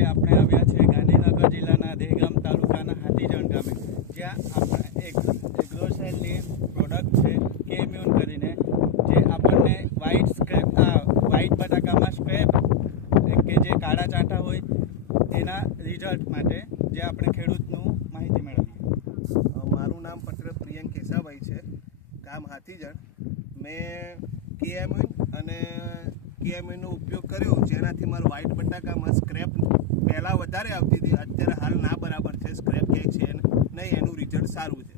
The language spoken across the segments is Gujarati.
આજે આપણે આવ્યા છે ગાંધીનગર જિલ્લાના દહેગામ તાલુકાના હાથીજણ ગામે, જ્યાં આપણે એગ્રોસેલની પ્રોડક્ટ છે કેમ્યુન કરીને, જે આપણને વ્હાઇટ બટાકામાં સ્ક્રેપ કે જે કાળા ચાંટા હોય એના રિઝલ્ટ માટે જે આપણે ખેડૂતનું માહિતી મેળવીએ. મારું નામ પટેલ પ્રિયંક કેશાભાઈ છે, ગામ હાથીજણ. મેં કેએમયુન અને કેએમયુનનો ઉપયોગ કર્યો, જેનાથી મારા વ્હાઇટ બટાકામાં સ્ક્રેપ પહેલાં વધારે આવતી હતી, અત્યારે હાલ ના બરાબર છે, સ્ક્રેપ ક્યાંય છે નહીં, એનું રિઝલ્ટ સારું છે.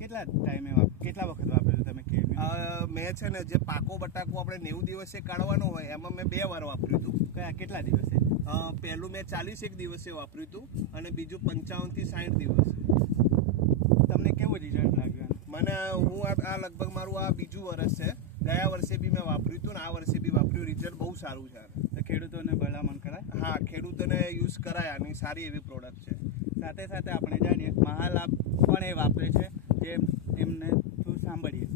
કેટલા વખત વાપર્યું તમે કેમ્યુન? મેં છે ને જે પાકો બટાકો આપણે 90 દિવસે કાઢવાનો હોય એમાં મેં 2 વાર વાપર્યું હતું. કેટલા દિવસે? પહેલું મેં 41 દિવસે વાપર્યું હતું અને બીજું 55 થી 60 દિવસ. તમને કેવું રિઝલ્ટ લાગ્યું? મને આ લગભગ મારું આ બીજું વર્ષ છે. ગયા વર્ષે બી મેં વાપર્યું હતું ને આ વર્ષે બી વાપર્યું. રિઝલ્ટ બહુ સારું છે. તો ખેડૂતોને ભલામણ કરાય? હા, ખેડૂતોને યુઝ કરાય. આની સારી એવી પ્રોડક્ટ છે. સાથે સાથે આપણે જાણીએ મહાલાભ પણ એ વાપરે છે, જે એમને શું સાંભળીએ.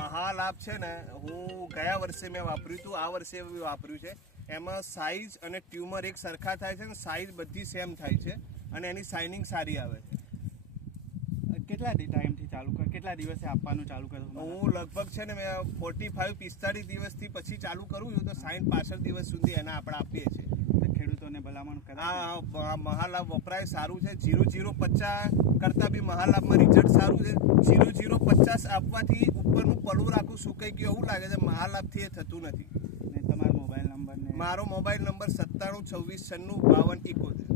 મહાલાભ છે ને, હું ગયા વર્ષે મેં વાપર્યું હતું, આ વર્ષે બી વાપર્યું છે. એમાં સાઇઝ અને ટ્યુમર એક સરખા થાય છે ને સાઇઝ બધી સેમ થાય છે અને એની શાઇનિંગ સારી આવે છે. કેટલા ટાઈમથી કેટલા દિવસે આપવાનું ચાલુ કરું? હું લગભગ છે ને મેં 45-45 દિવસથી પછી ચાલુ કરું છું, તો 60-65 દિવસ સુધી એના આપણે આપીએ છીએ. ખેડૂતોને ભલામણ કરાય? આ મહાલાભ વપરાય, સારું છે. 0050 કરતાં બી મહાલાભમાં રિઝલ્ટ સારું છે. 0050 આપવાથી ઉપરનું પલું રાખું સુકાઈ ગયું એવું લાગે છે, મહાલાભથી એ થતું નથી. તમારો મોબાઈલ નંબર? મારો મોબાઈલ નંબર 97 26 96 52 71.